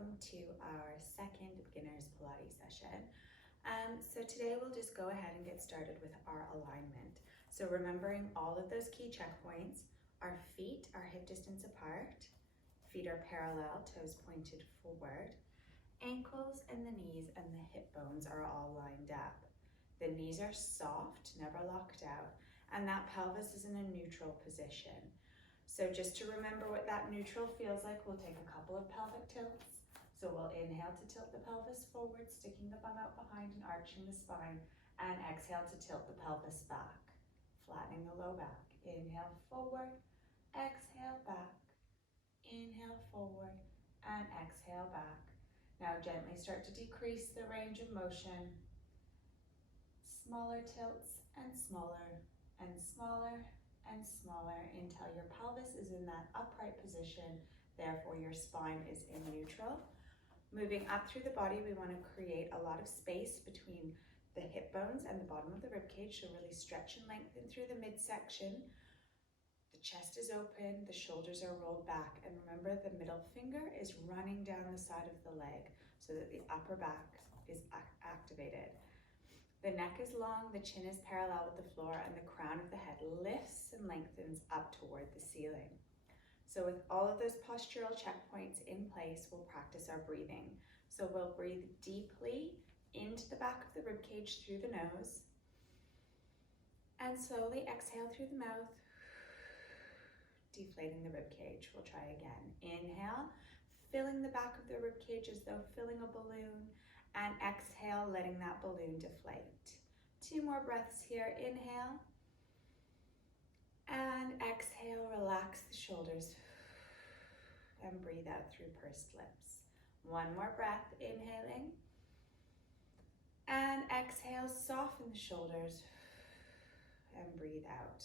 welcome to our second beginner's Pilates session. So today we'll just go ahead and get started with our alignment. So remembering all of those key checkpoints, our feet are hip distance apart, feet are parallel, toes pointed forward, ankles and the knees and the hip bones are all lined up. The knees are soft, never locked out, and that pelvis is in a neutral position. So just to remember what that neutral feels like, we'll take a couple of pelvic tilts. So we'll inhale to tilt the pelvis forward, sticking the bum out behind and arching the spine, and exhale to tilt the pelvis back, flattening the low back. Inhale forward, exhale back, inhale forward, and exhale back. Now gently start to decrease the range of motion. Smaller tilts and smaller and smaller and smaller until your pelvis is in that upright position, therefore your spine is in neutral. Moving up through the body, we want to create a lot of space between the hip bones and the bottom of the rib cage, so really stretch and lengthen through the midsection. The chest is open, the shoulders are rolled back, and remember the middle finger is running down the side of the leg so that the upper back is activated. The neck is long, the chin is parallel with the floor, and the crown of the head lifts and lengthens up toward the ceiling. So with all of those postural checkpoints in place, we'll practice our breathing. So we'll breathe deeply into the back of the rib cage through the nose, and slowly exhale through the mouth, deflating the rib cage. We'll try again. Inhale, filling the back of the rib cage as though filling a balloon, and exhale, letting that balloon deflate. 2 more breaths here. Inhale, and exhale, relax the shoulders, and breathe out through pursed lips. 1 more breath, inhaling, and exhale, soften the shoulders, and breathe out.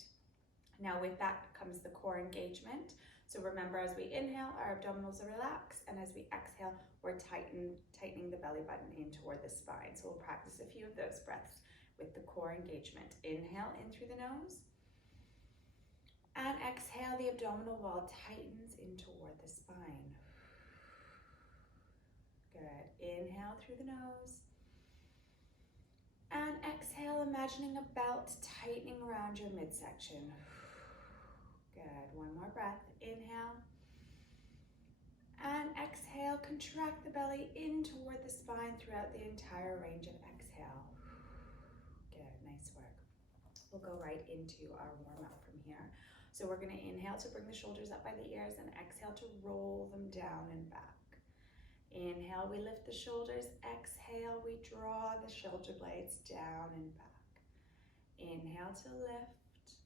Now with that comes the core engagement. So remember, as we inhale, our abdominals are relaxed, and as we exhale, we're tightening the belly button in toward the spine. So we'll practice a few of those breaths with the core engagement. Inhale in through the nose, and exhale, the abdominal wall tightens in toward the spine. Good. Inhale through the nose, and exhale, imagining a belt tightening around your midsection. Good. 1 more breath. Inhale. And exhale, contract the belly in toward the spine throughout the entire range of exhale. Good. Nice work. We'll go right into our warm-up from here. So we're going to inhale to bring the shoulders up by the ears and exhale to roll them down and back. Inhale, we lift the shoulders. Exhale, we draw the shoulder blades down and back. Inhale to lift.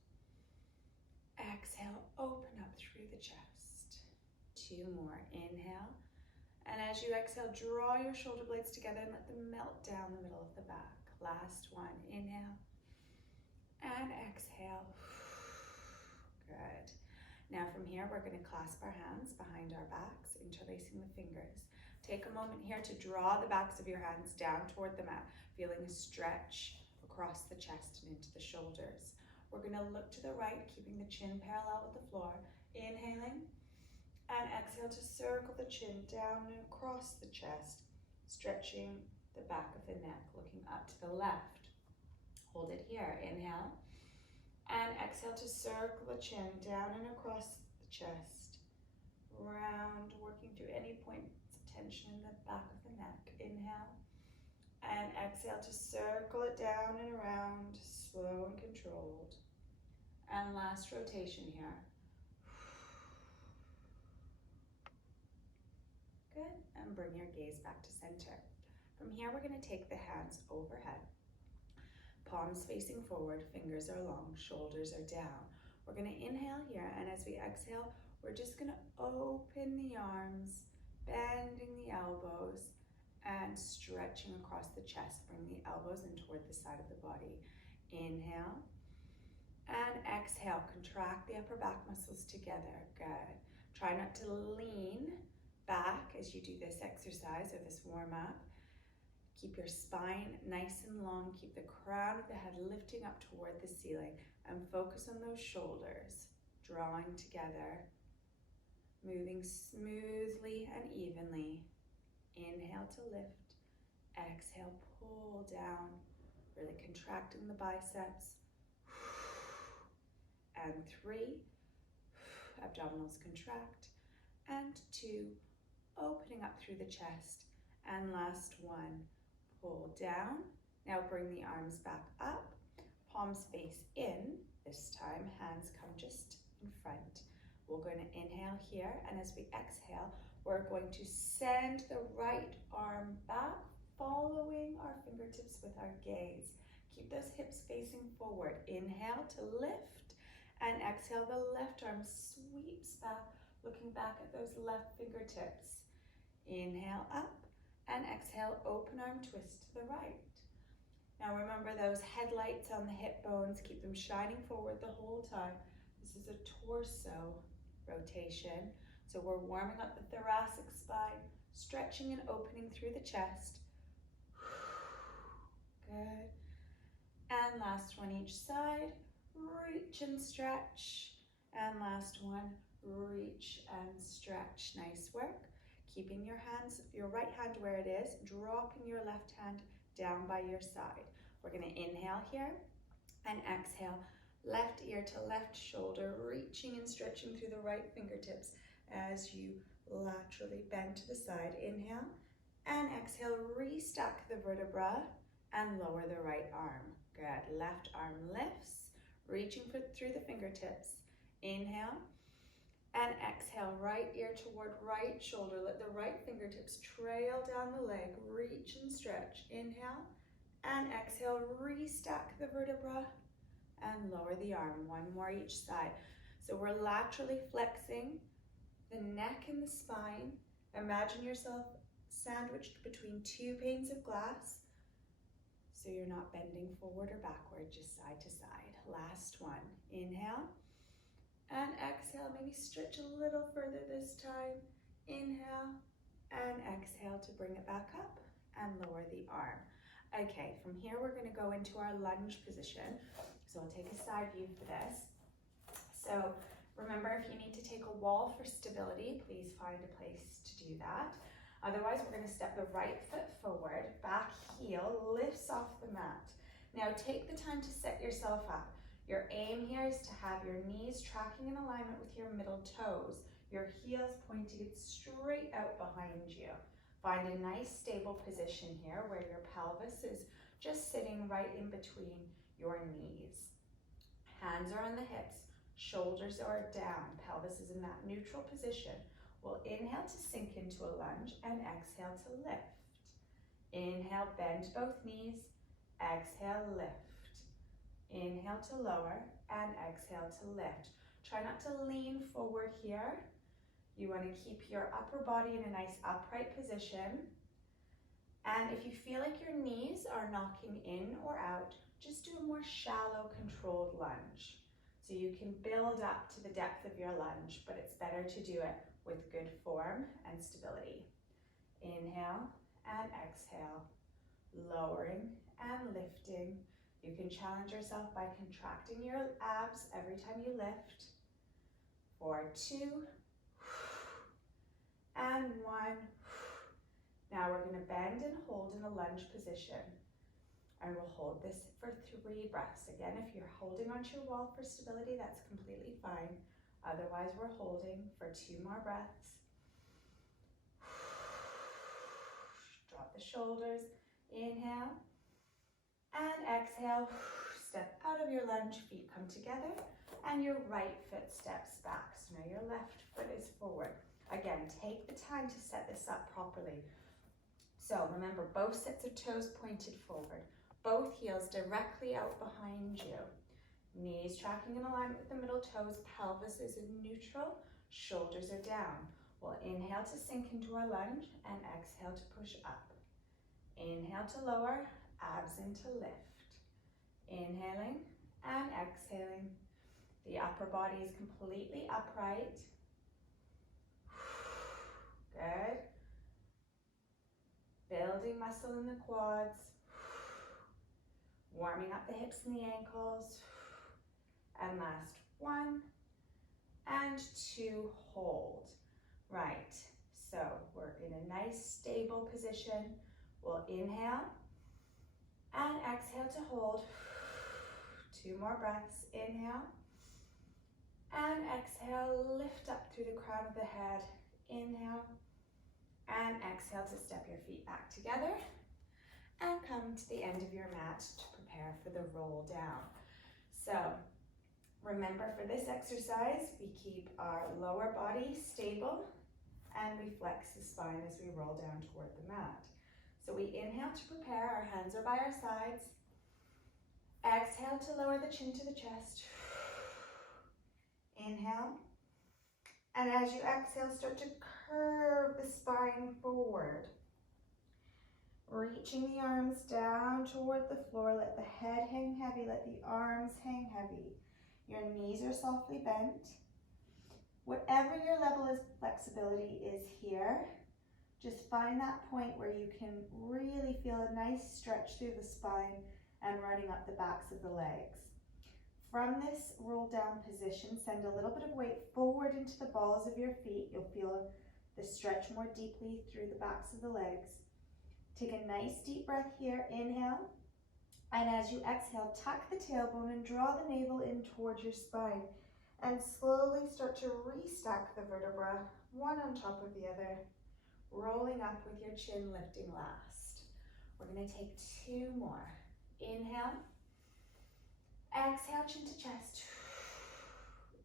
Exhale, open up through the chest. 2 more. Inhale. And as you exhale, draw your shoulder blades together and let them melt down the middle of the back. Last one. Inhale. And exhale. Good. Now from here, we're going to clasp our hands behind our backs, interlacing the fingers. Take a moment here to draw the backs of your hands down toward the mat, feeling a stretch across the chest and into the shoulders. We're going to look to the right, keeping the chin parallel with the floor. Inhaling, and exhale to circle the chin down and across the chest, stretching the back of the neck, looking up to the left. Hold it here. Inhale, and exhale to circle the chin down and across the chest, round, working through any points of tension in the back of the neck. Inhale, and exhale to circle it down and around, slow and controlled. And last rotation here. Good, and bring your gaze back to center. From here, we're going to take the hands overhead, palms facing forward, fingers are long, shoulders are down. We're going to inhale here, and as we exhale, we're just going to open the arms, bending the elbows, and stretching across the chest. Bring the elbows in toward the side of the body. Inhale, and exhale, contract the upper back muscles together. Good. Try not to lean back as you do this exercise or this warm-up. Keep your spine nice and long. Keep the crown of the head lifting up toward the ceiling, and focus on those shoulders, drawing together, moving smoothly and evenly Inhale to lift. Exhale, pull down, really contracting the biceps. And 3, abdominals contract. And 2, opening up through the chest. And last 1, pull down. Now bring the arms back up, palms face in. This time, hands come just in front. We're going to inhale here, and as we exhale, we're going to send the right arm back, following our fingertips with our gaze. Keep those hips facing forward. Inhale to lift, and exhale, the left arm sweeps back, looking back at those left fingertips. Inhale up, and exhale, open arm twist to the right. Now remember those headlights on the hip bones, keep them shining forward the whole time. This is a torso rotation. So we're warming up the thoracic spine, stretching and opening through the chest. Good. And last one each side, reach and stretch. And last one, reach and stretch. Nice work. Keeping your right hand where it is, dropping your left hand down by your side. We're going to inhale here and exhale, left ear to left shoulder, reaching and stretching through the right fingertips as you laterally bend to the side. Inhale and exhale, restack the vertebra and lower the right arm. Good. Left arm lifts, reaching through the fingertips. Inhale and exhale, right ear toward right shoulder. Let the right fingertips trail down the leg. Reach and stretch. Inhale and exhale, restack the vertebra and lower the arm. One more each side. So we're laterally flexing the neck and the spine. Imagine yourself sandwiched between 2 panes of glass. So you're not bending forward or backward, just side to side. Last one. Inhale. And exhale, maybe stretch a little further this time. Inhale and exhale to bring it back up and lower the arm. Okay, from here we're going to go into our lunge position. So I'll take a side view for this. So remember, if you need to take a wall for stability, please find a place to do that. Otherwise, we're going to step the right foot forward, back heel lifts off the mat. Now take the time to set yourself up. Your aim here is to have your knees tracking in alignment with your middle toes, your heels pointed straight out behind you. Find a nice stable position here where your pelvis is just sitting right in between your knees. Hands are on the hips, shoulders are down, pelvis is in that neutral position. We'll inhale to sink into a lunge and exhale to lift. Inhale, bend both knees, exhale, lift. Inhale to lower and exhale to lift. Try not to lean forward here. You want to keep your upper body in a nice upright position. And if you feel like your knees are knocking in or out, just do a more shallow controlled lunge. So you can build up to the depth of your lunge, but it's better to do it with good form and stability. Inhale and exhale, lowering and lifting. You can challenge yourself by contracting your abs every time you lift. For 2 and 1. Now we're going to bend and hold in a lunge position. And we'll hold this for 3 breaths. Again, if you're holding onto your wall for stability, that's completely fine. Otherwise, we're holding for 2 more breaths. Drop the shoulders. Inhale. And exhale, step out of your lunge, feet come together, and your right foot steps back. So now your left foot is forward. Again, take the time to set this up properly. So remember, both sets of toes pointed forward, both heels directly out behind you. Knees tracking in alignment with the middle toes, pelvis is in neutral, shoulders are down. We'll inhale to sink into our lunge and exhale to push up. Inhale to lower, abs into lift. Inhaling and exhaling. The upper body is completely upright. Good. Building muscle in the quads. Warming up the hips and the ankles. And last 1 and 2, hold. Right, So we're in a nice stable position. We'll inhale and exhale to hold. 2 more breaths. Inhale and exhale. Lift up through the crown of the head. Inhale and exhale to step your feet back together and come to the end of your mat to prepare for the roll down. So remember, for this exercise, we keep our lower body stable and we flex the spine as we roll down toward the mat. So we inhale to prepare, our hands are by our sides. Exhale to lower the chin to the chest. Inhale. And as you exhale, start to curve the spine forward. Reaching the arms down toward the floor. Let the head hang heavy, let the arms hang heavy. Your knees are softly bent. Whatever your level of flexibility is here, just find that point where you can really feel a nice stretch through the spine and running up the backs of the legs. From this roll down position, send a little bit of weight forward into the balls of your feet. You'll feel the stretch more deeply through the backs of the legs. Take a nice deep breath here, inhale. And as you exhale, tuck the tailbone and draw the navel in towards your spine. And slowly start to restack the vertebra, one on top of the other, rolling up with your chin lifting last. We're going to take 2 more. Inhale. Exhale, chin to chest.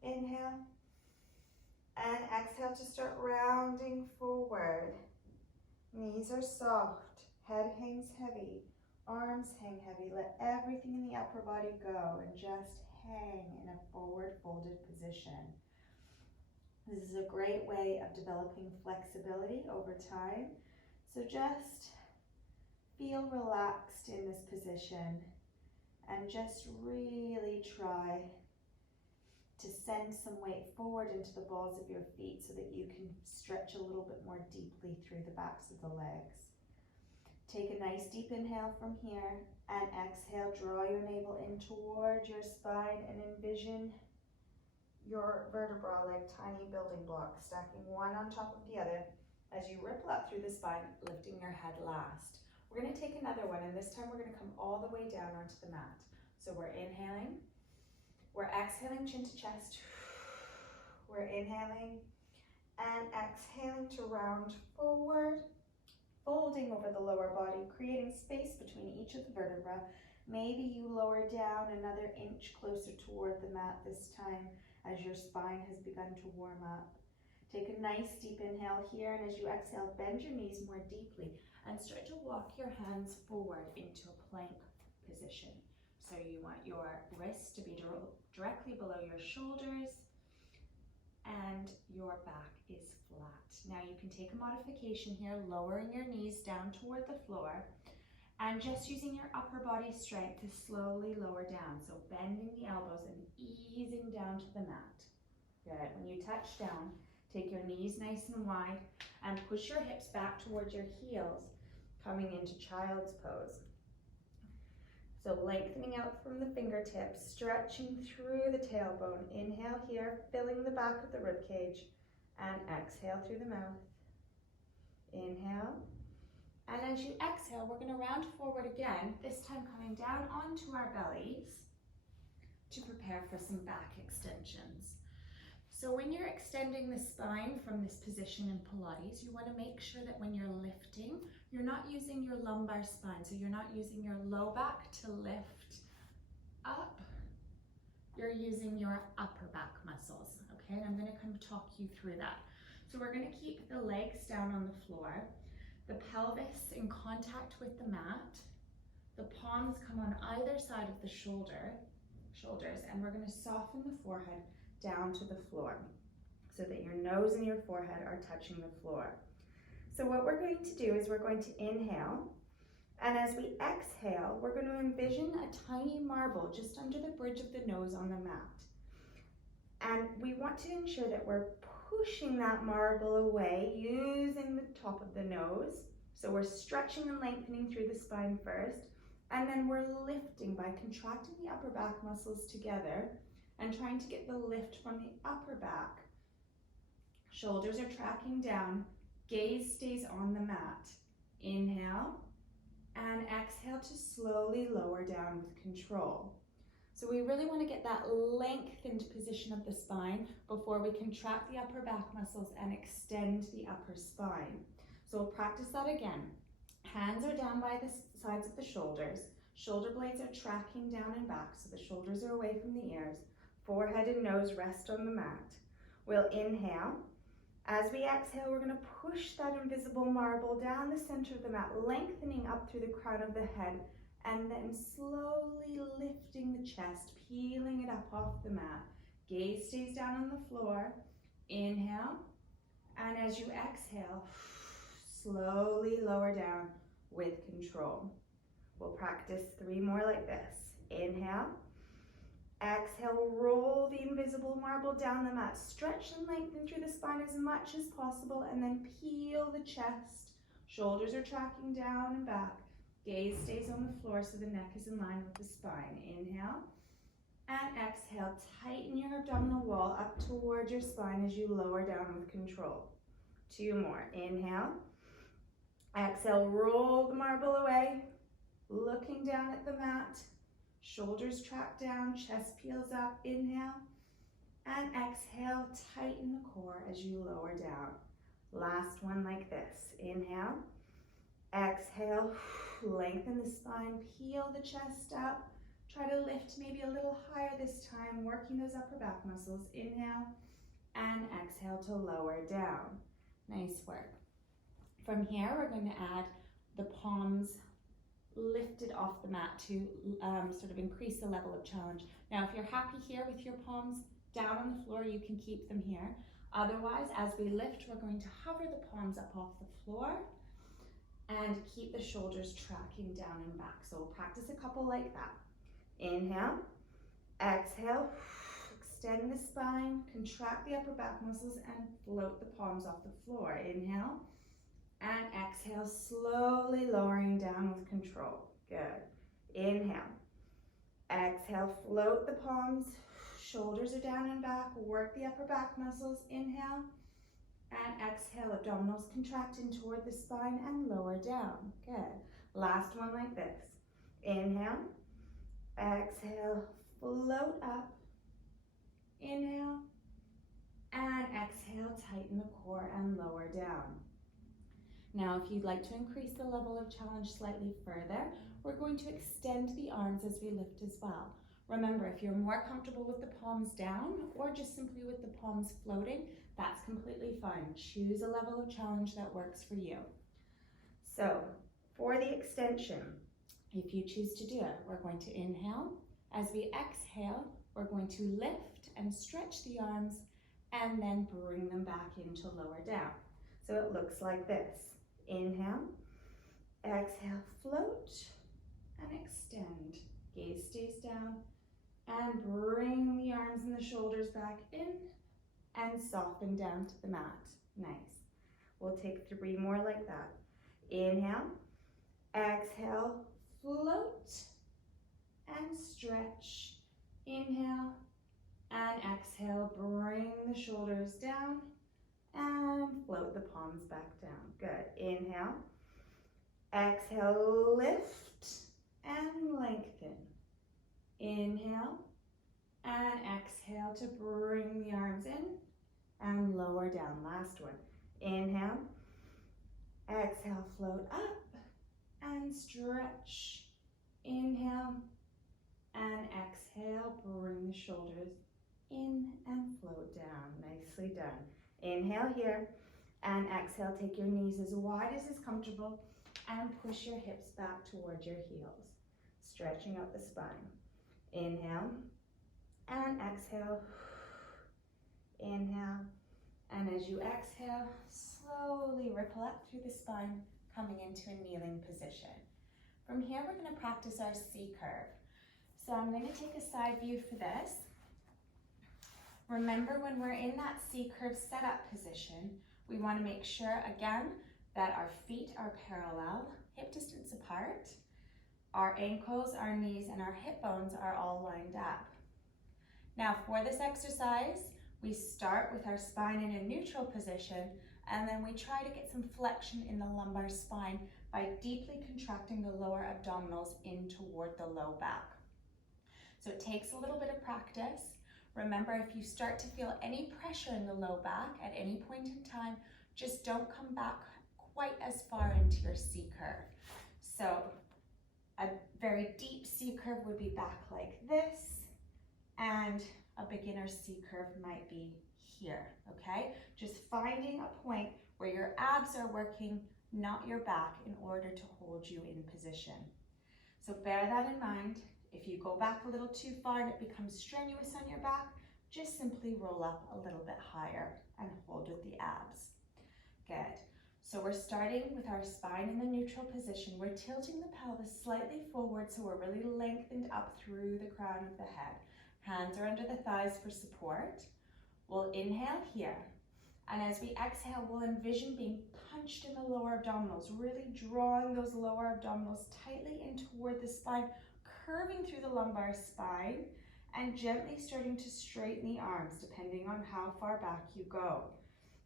Inhale. And exhale to start rounding forward. Knees are soft. Head hangs heavy. Arms hang heavy. Let everything in the upper body go and just hang in a forward folded position. This is a great way of developing flexibility over time. So just feel relaxed in this position and just really try to send some weight forward into the balls of your feet so that you can stretch a little bit more deeply through the backs of the legs. Take a nice deep inhale from here and exhale. Draw your navel in towards your spine and envision your vertebra like tiny building blocks, stacking one on top of the other as you ripple up through the spine, lifting your head last. We're going to take another one, and this time we're going to come all the way down onto the mat. So we're inhaling, we're exhaling chin to chest, we're inhaling and exhaling to round forward, folding over the lower body, creating space between each of the vertebrae. Maybe you lower down another inch closer toward the mat this time as your spine has begun to warm up. Take a nice deep inhale here, and as you exhale, bend your knees more deeply and start to walk your hands forward into a plank position. So you want your wrists to be directly below your shoulders and your back is flat. Now you can take a modification here, lowering your knees down toward the floor and just using your upper body strength to slowly lower down. So bending the elbows and easing down to the mat. Good. When you touch down, take your knees nice and wide and push your hips back towards your heels, coming into child's pose. So lengthening out from the fingertips, stretching through the tailbone. Inhale here, filling the back of the rib cage, and exhale through the mouth. Inhale. And as you exhale, we're going to round forward again, this time coming down onto our bellies to prepare for some back extensions. So when you're extending the spine from this position in Pilates, you want to make sure that when you're lifting, you're not using your lumbar spine. So you're not using your low back to lift up. You're using your upper back muscles, okay? And I'm going to kind of talk you through that. So we're going to keep the legs down on the floor, the pelvis in contact with the mat, the palms come on either side of the shoulders, and we're going to soften the forehead down to the floor so that your nose and your forehead are touching the floor. So what we're going to do is we're going to inhale, and as we exhale, we're going to envision a tiny marble just under the bridge of the nose on the mat. And we want to ensure that we're pushing that marble away using the top of the nose. So we're stretching and lengthening through the spine first, and then we're lifting by contracting the upper back muscles together and trying to get the lift from the upper back. Shoulders are tracking down, Gaze stays on the mat. Inhale and exhale to slowly lower down with control. So we really want to get that lengthened position of the spine before we contract the upper back muscles and extend the upper spine. So we'll practice that again. Hands are down by the sides of the shoulders. Shoulder blades are tracking down and back, so the shoulders are away from the ears. Forehead and nose rest on the mat. We'll inhale. As we exhale, we're going to push that invisible marble down the center of the mat, lengthening up through the crown of the head, and then slowly lifting the chest, peeling it up off the mat. Gaze stays down on the floor. Inhale, and as you exhale, slowly lower down with control. We'll practice 3 more like this. Inhale. Exhale, roll the invisible marble down the mat. Stretch and lengthen through the spine as much as possible, and then peel the chest. Shoulders are tracking down and back. Gaze stays on the floor so the neck is in line with the spine. Inhale and exhale. Tighten your abdominal wall up toward your spine as you lower down with control. 2 more. Inhale. Exhale, roll the marble away. Looking down at the mat. Shoulders track down, chest peels up. Inhale and exhale. Tighten the core as you lower down. Last one like this. Inhale. Exhale. Lengthen the spine. Peel the chest up. Try to lift maybe a little higher this time, working those upper back muscles. Inhale and exhale to lower down. Nice work. From here, we're going to add the palms lifted off the mat to sort of increase the level of challenge. Now, if you're happy here with your palms down on the floor, you can keep them here. Otherwise, as we lift, we're going to hover the palms up off the floor and keep the shoulders tracking down and back. So we'll practice a couple like that. Inhale, exhale, extend the spine, contract the upper back muscles, and float the palms off the floor. Inhale. And exhale, slowly lowering down with control. Good. Inhale. Exhale, float the palms. Shoulders are down and back. Work the upper back muscles. Inhale. And exhale, abdominals contracting toward the spine and lower down. Good. Last one like this. Inhale. Exhale, float up. Inhale. And exhale, tighten the core and lower down. Now, if you'd like to increase the level of challenge slightly further, we're going to extend the arms as we lift as well. Remember, if you're more comfortable with the palms down or just simply with the palms floating, that's completely fine. Choose a level of challenge that works for you. So, for the extension, if you choose to do it, we're going to inhale. As we exhale, we're going to lift and stretch the arms and then bring them back in to lower down. So it looks like this. Inhale, exhale, float, and extend. Gaze stays down, and bring the arms and the shoulders back in, and soften down to the mat. Nice. We'll take 3 more like that. Inhale, exhale, float, and stretch. Inhale, and exhale, bring the shoulders down, and float the palms back down. Good. Inhale. Exhale, lift and lengthen. Inhale and exhale to bring the arms in and lower down. Last one. Inhale. Exhale, float up and stretch. Inhale and exhale, bring the shoulders in and float down. Nicely done. Inhale here, and exhale, take your knees as wide as is comfortable, and push your hips back towards your heels, stretching out the spine. Inhale, and exhale, inhale, and as you exhale, slowly ripple up through the spine, coming into a kneeling position. From here, we're going to practice our C curve. So I'm going to take a side view for this. Remember, when we're in that C curve setup position, we want to make sure, again, that our feet are parallel, hip distance apart. Our ankles, our knees, and our hip bones are all lined up. Now, for this exercise, we start with our spine in a neutral position, And then we try to get some flexion in the lumbar spine by deeply contracting the lower abdominals in toward the low back. So it takes a little bit of practice. Remember, if you start to feel any pressure in the low back at any point in time, just don't come back quite as far into your C curve. So a very deep C curve would be back like this, and a beginner C curve might be here, okay? Just finding a point where your abs are working, not your back, in order to hold you in position. So bear that in mind. If you go back a little too far and it becomes strenuous on your back, just simply roll up a little bit higher and hold with the abs. Good. So we're starting with our spine in the neutral position. We're tilting the pelvis slightly forward so we're really lengthened up through the crown of the head. Hands are under the thighs for support. We'll inhale here. And as we exhale, we'll envision being punched in the lower abdominals, really drawing those lower abdominals tightly in toward the spine, curving through the lumbar spine, and gently starting to straighten the arms depending on how far back you go.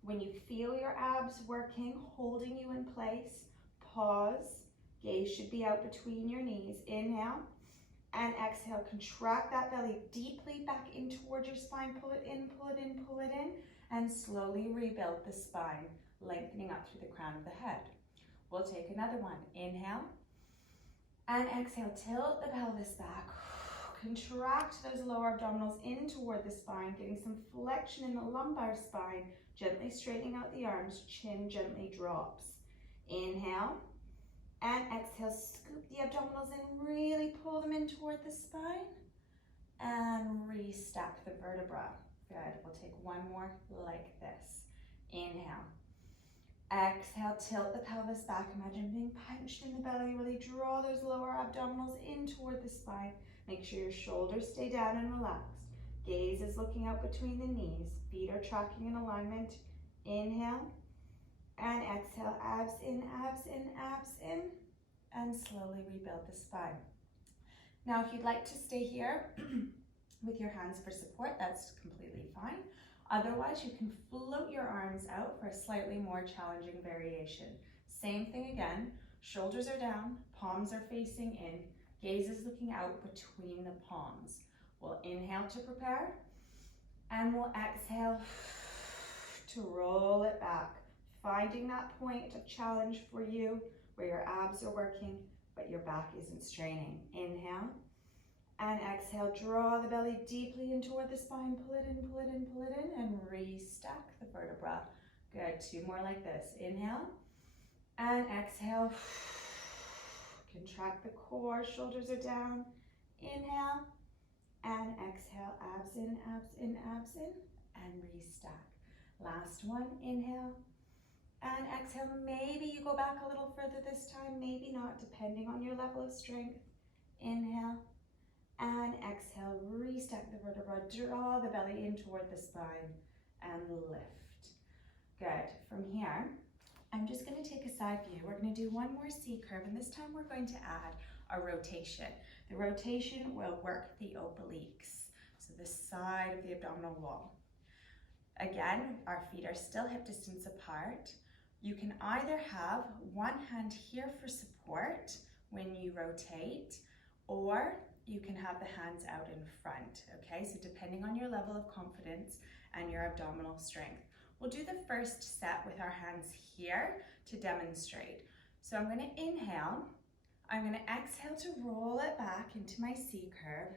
When you feel your abs working, holding you in place, pause. Gaze should be out between your knees. Inhale and exhale. Contract that belly deeply back in toward your spine. Pull it in, pull it in, pull it in, and slowly rebuild the spine, lengthening up through the crown of the head. We'll take another one. Inhale and exhale. Tilt the pelvis back. Contract those lower abdominals in toward the spine, getting some flexion in the lumbar spine, gently straightening out the arms, chin gently drops. Inhale and exhale, scoop the abdominals in, really pull them in toward the spine, and restack the vertebra. Good, we'll take one more like this. Inhale. Exhale, tilt the pelvis back. Imagine being punched in the belly. Really draw those lower abdominals in toward the spine. Make sure your shoulders stay down and relaxed. Gaze is looking out between the knees. Feet are tracking in alignment. Inhale and exhale. Abs in, abs in, abs in. And slowly rebuild the spine. Now, if you'd like to stay here with your hands for support, that's completely fine. Otherwise, you can float your arms out for a slightly more challenging variation. Same thing again, shoulders are down, palms are facing in, gaze is looking out between the palms. We'll inhale to prepare, and we'll exhale to roll it back, finding that point of challenge for you where your abs are working, but your back isn't straining. Inhale. And exhale, draw the belly deeply in toward the spine, pull it in, pull it in, pull it in, and restack the vertebra. Good, two more like this. Inhale, and exhale. Contract the core, shoulders are down. Inhale, and exhale, abs in, abs in, abs in, and restack. Last one, inhale, and exhale. Maybe you go back a little further this time, maybe not, depending on your level of strength. Inhale. And exhale, restack the vertebra, draw the belly in toward the spine, and lift. Good. From here, I'm just going to take a side view. We're going to do one more C curve, and this time we're going to add a rotation. The rotation will work the obliques, so the side of the abdominal wall. Again, our feet are still hip distance apart. You can either have one hand here for support when you rotate, or you can have the hands out in front, okay? So depending on your level of confidence and your abdominal strength. We'll do the first set with our hands here to demonstrate. So I'm gonna inhale, I'm gonna exhale to roll it back into my C curve.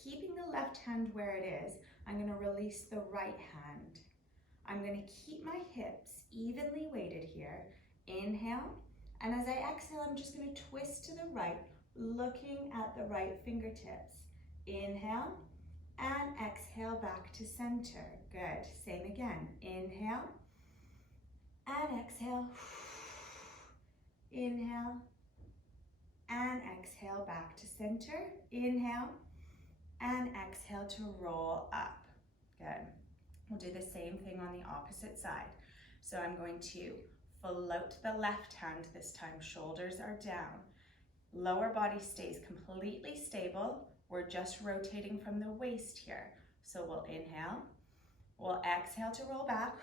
Keeping the left hand where it is, I'm gonna release the right hand. I'm gonna keep my hips evenly weighted here. Inhale, and as I exhale, I'm just gonna twist to the right, looking at the right fingertips. Inhale and exhale back to center. Good. Same again. Inhale and exhale. Inhale and exhale back to center. Inhale and exhale to roll up. Good. We'll do the same thing on the opposite side. So I'm going to float the left hand this time. Shoulders are down. Lower body stays completely stable. We're just rotating from the waist here. So we'll inhale, we'll exhale to roll back,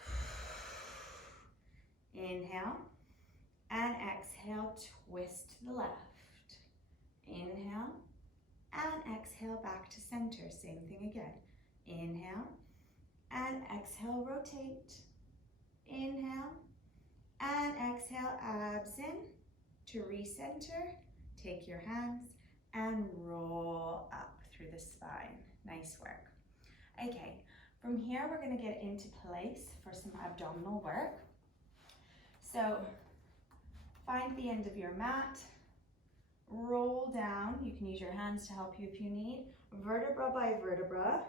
Inhale, and exhale, twist to the left. Inhale, and exhale, back to center. Same thing again. Inhale, and exhale, rotate. Inhale, and exhale, abs in to recenter. Take your hands and roll up through the spine. Nice work. Okay, from here we're going to get into place for some abdominal work. So find the end of your mat, roll down. You can use your hands to help you if you need. Vertebra by vertebra,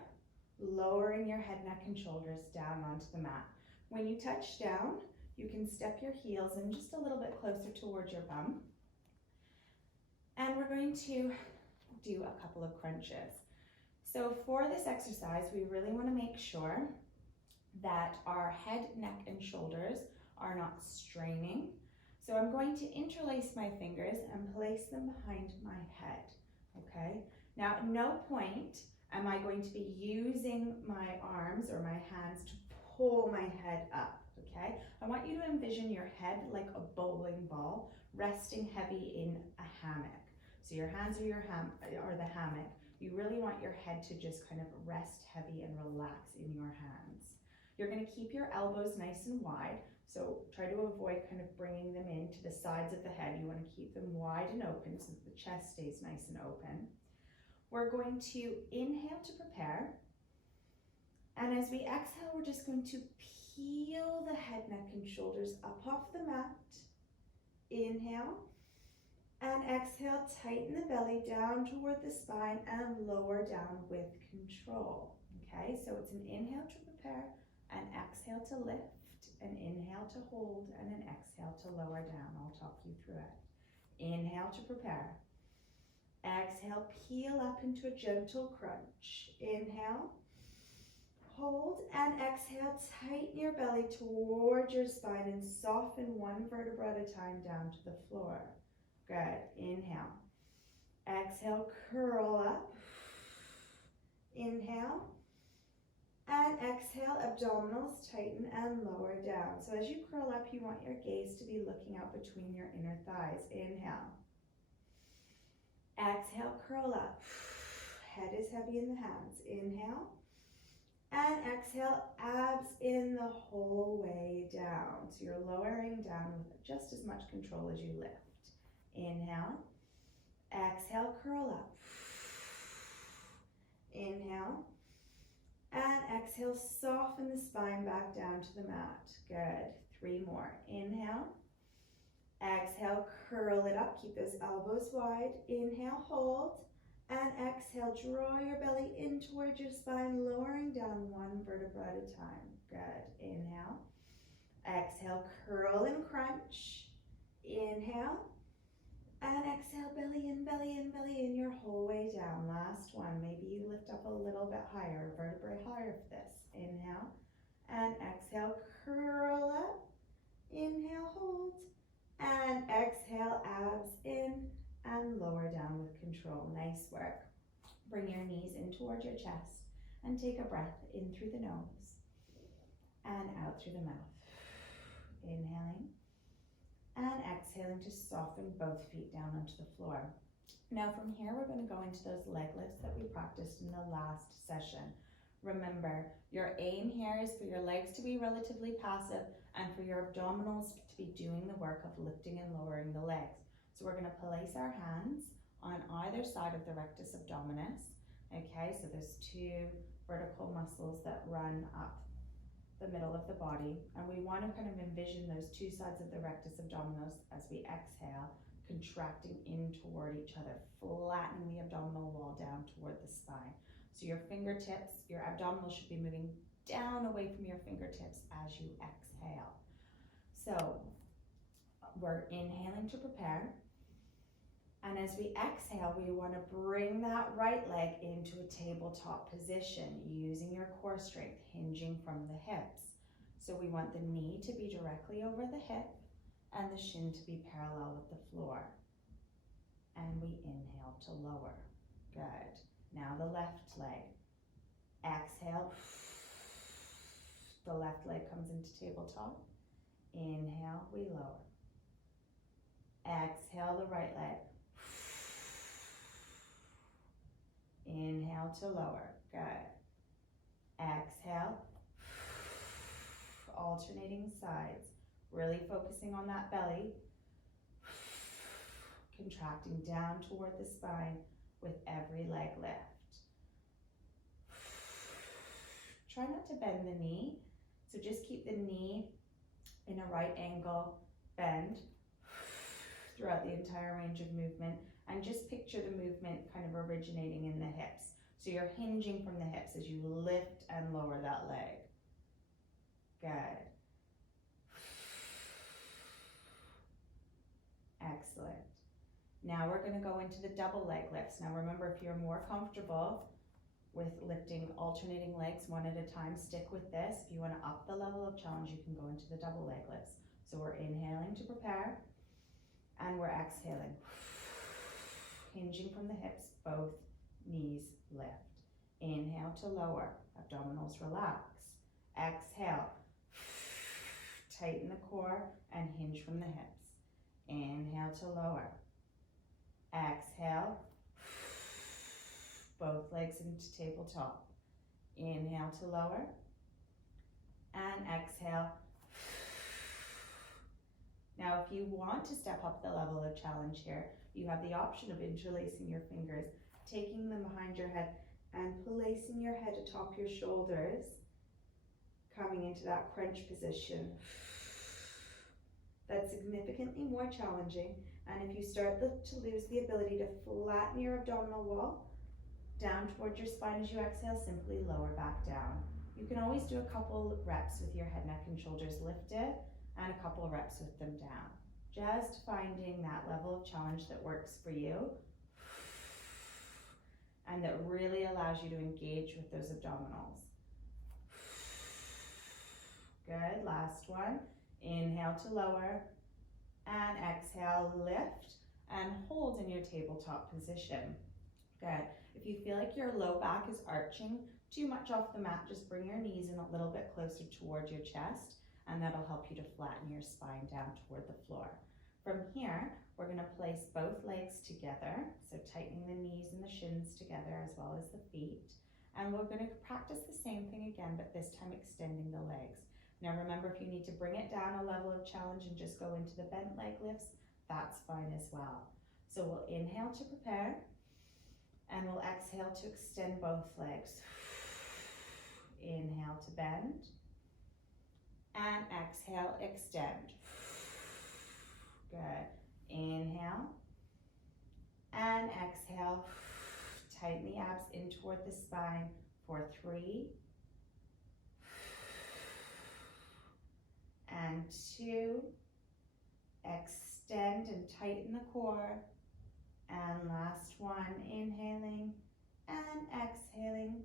lowering your head, neck, and shoulders down onto the mat. When you touch down, you can step your heels in just a little bit closer towards your bum. And we're going to do a couple of crunches. So for this exercise, we really want to make sure that our head, neck, and shoulders are not straining. So I'm going to interlace my fingers and place them behind my head, okay? Now, at no point am I going to be using my arms or my hands to pull my head up, okay? I want you to envision your head like a bowling ball resting heavy in a hammock. So your hands are the hammock. You really want your head to just kind of rest heavy and relax in your hands. You're going to keep your elbows nice and wide. So try to avoid kind of bringing them into the sides of the head. You want to keep them wide and open so that the chest stays nice and open. We're going to inhale to prepare. And as we exhale, we're just going to peel the head, neck, and shoulders up off the mat. Inhale. And exhale, tighten the belly down toward the spine and lower down with control. Okay, so it's an inhale to prepare, an exhale to lift, an inhale to hold, and an exhale to lower down. I'll talk you through it. Inhale to prepare. Exhale, peel up into a gentle crunch. Inhale, hold, and exhale, tighten your belly toward your spine and soften one vertebra at a time down to the floor. Good. Inhale. Exhale, curl up. Inhale. And exhale, abdominals tighten and lower down. So as you curl up, you want your gaze to be looking out between your inner thighs. Inhale. Exhale, curl up. Head is heavy in the hands. Inhale. And exhale, abs in the whole way down. So you're lowering down with just as much control as you lift. Inhale, exhale, curl up. Inhale, and exhale, soften the spine back down to the mat. Good. 3 more. Inhale, exhale, curl it up. Keep those elbows wide. Inhale, hold, and exhale, draw your belly in towards your spine, lowering down one vertebra at a time. Good. Inhale, exhale, curl and crunch. Inhale, and exhale, belly in, belly in, belly in your whole way down. Last one. Maybe you lift up a little bit higher, vertebrae higher for this. Inhale, and exhale, curl up. Inhale, hold, and exhale, abs in, and lower down with control. Nice work. Bring your knees in towards your chest, and take a breath in through the nose, and out through the mouth. Inhaling. And exhaling to soften both feet down onto the floor. Now from here, we're going to go into those leg lifts that we practiced in the last session. Remember, your aim here is for your legs to be relatively passive and for your abdominals to be doing the work of lifting and lowering the legs. So we're going to place our hands on either side of the rectus abdominis. Okay, so there's 2 vertical muscles that run up the middle of the body, and we want to kind of envision those 2 sides of the rectus abdominis as we exhale, contracting in toward each other, flattening the abdominal wall down toward the spine. So your fingertips, your abdominal should be moving down away from your fingertips as you exhale. So we're inhaling to prepare, and as we exhale, we want to bring that right leg into a tabletop position using your core strength, hinging from the hips. So we want the knee to be directly over the hip and the shin to be parallel with the floor. And we inhale to lower. Good. Now the left leg. Exhale. The left leg comes into tabletop. Inhale, we lower. Exhale the right leg. Inhale to lower. Good. Exhale. Alternating sides. Really focusing on that belly. Contracting down toward the spine with every leg lift. Try not to bend the knee. So just keep the knee in a right angle bend throughout the entire range of movement, and just picture the movement kind of originating in the hips. So you're hinging from the hips as you lift and lower that leg. Good. Excellent. Now we're going to go into the double leg lifts. Now remember, if you're more comfortable with lifting alternating legs one at a time, stick with this. If you want to up the level of challenge, you can go into the double leg lifts. So we're inhaling to prepare, and we're exhaling. Hinging from the hips, both knees lift. Inhale to lower, abdominals relax. Exhale, tighten the core and hinge from the hips. Inhale to lower. Exhale, both legs into tabletop. Inhale to lower, and exhale. Now, if you want to step up the level of challenge here, you have the option of interlacing your fingers, taking them behind your head, and placing your head atop your shoulders, coming into that crunch position. That's significantly more challenging, and if you start to lose the ability to flatten your abdominal wall down towards your spine as you exhale, simply lower back down. You can always do a couple reps with your head, neck, and shoulders lifted, and a couple reps with them down. Just finding that level of challenge that works for you and that really allows you to engage with those abdominals. Good, last one. Inhale to lower, and exhale, lift, and hold in your tabletop position. Good. If you feel like your low back is arching too much off the mat, just bring your knees in a little bit closer toward your chest, and that'll help you to flatten your spine down toward the floor. From here, we're going to place both legs together, so tightening the knees and the shins together as well as the feet. And we're going to practice the same thing again, but this time extending the legs. Now remember, if you need to bring it down a level of challenge and just go into the bent leg lifts, that's fine as well. So we'll inhale to prepare, and we'll exhale to extend both legs. Inhale to bend, and exhale, extend. Good. Inhale, and exhale. Tighten the abs in toward the spine for 3, and 2. Extend and tighten the core. And last one, inhaling and exhaling,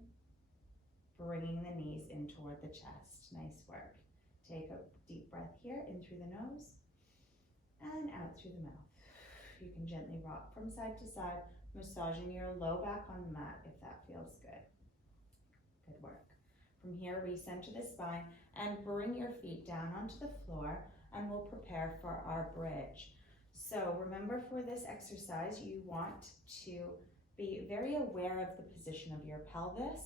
bringing the knees in toward the chest. Nice work. Take a deep breath here, in through the nose and out through the mouth. You can gently rock from side to side, massaging your low back on the mat if that feels good. Good work. From here, recenter the spine and bring your feet down onto the floor, and we'll prepare for our bridge. So remember, for this exercise, you want to be very aware of the position of your pelvis,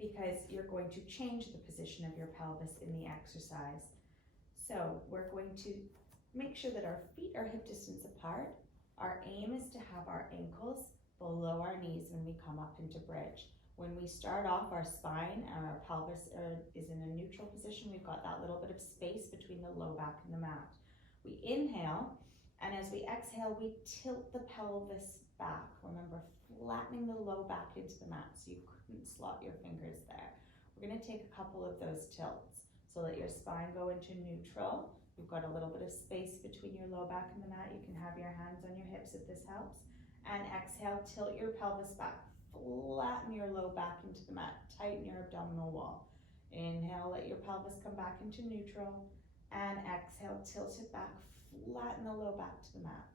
because you're going to change the position of your pelvis in the exercise. So we're going to make sure that our feet are hip distance apart. Our aim is to have our ankles below our knees when we come up into bridge. When we start off, our spine and our pelvis is in a neutral position. We've got that little bit of space between the low back and the mat. We inhale, and as we exhale, we tilt the pelvis back. Remember, flattening the low back into the mat so you couldn't slot your fingers there. We're going to take a couple of those tilts so that your spine go into neutral. You've got a little bit of space between your low back and the mat. You can have your hands on your hips if this helps. And exhale, tilt your pelvis back. Flatten your low back into the mat. Tighten your abdominal wall. Inhale, let your pelvis come back into neutral. And exhale, tilt it back. Flatten the low back to the mat.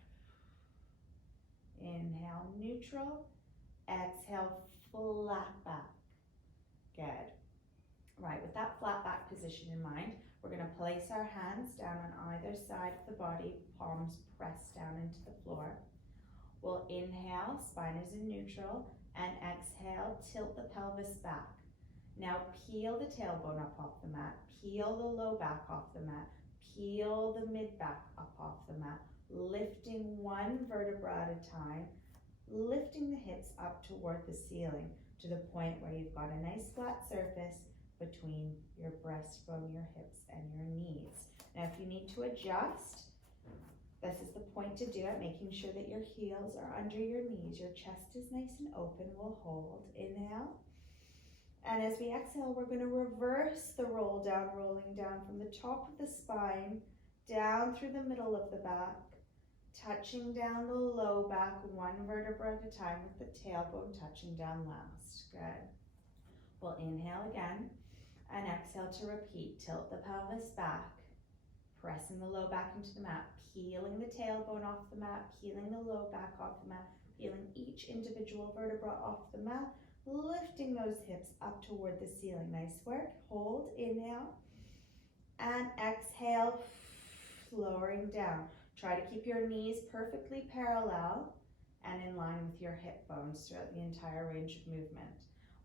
Inhale, neutral. Exhale, flat back. Good. Right, with that flat back position in mind. We're going to place our hands down on either side of the body, palms pressed down into the floor. We'll inhale, spine is in neutral, and exhale, tilt the pelvis back. Now peel the tailbone up off the mat, peel the low back off the mat, peel the mid back up off the mat, lifting one vertebra at a time, lifting the hips up toward the ceiling to the point where you've got a nice flat surface between your breastbone, your hips, and your knees. Now if you need to adjust, this is the point to do it, making sure that your heels are under your knees. Your chest is nice and open. We'll hold. Inhale. And as we exhale, we're going to reverse the roll down, rolling down from the top of the spine, down through the middle of the back, touching down the low back, one vertebra at a time with the tailbone touching down last. Good. We'll inhale again and exhale to repeat. Tilt the pelvis back, pressing the low back into the mat, peeling the tailbone off the mat, peeling the low back off the mat, peeling each individual vertebra off the mat, lifting those hips up toward the ceiling. Nice work. Hold, inhale, and exhale, lowering down. Try to keep your knees perfectly parallel and in line with your hip bones throughout the entire range of movement.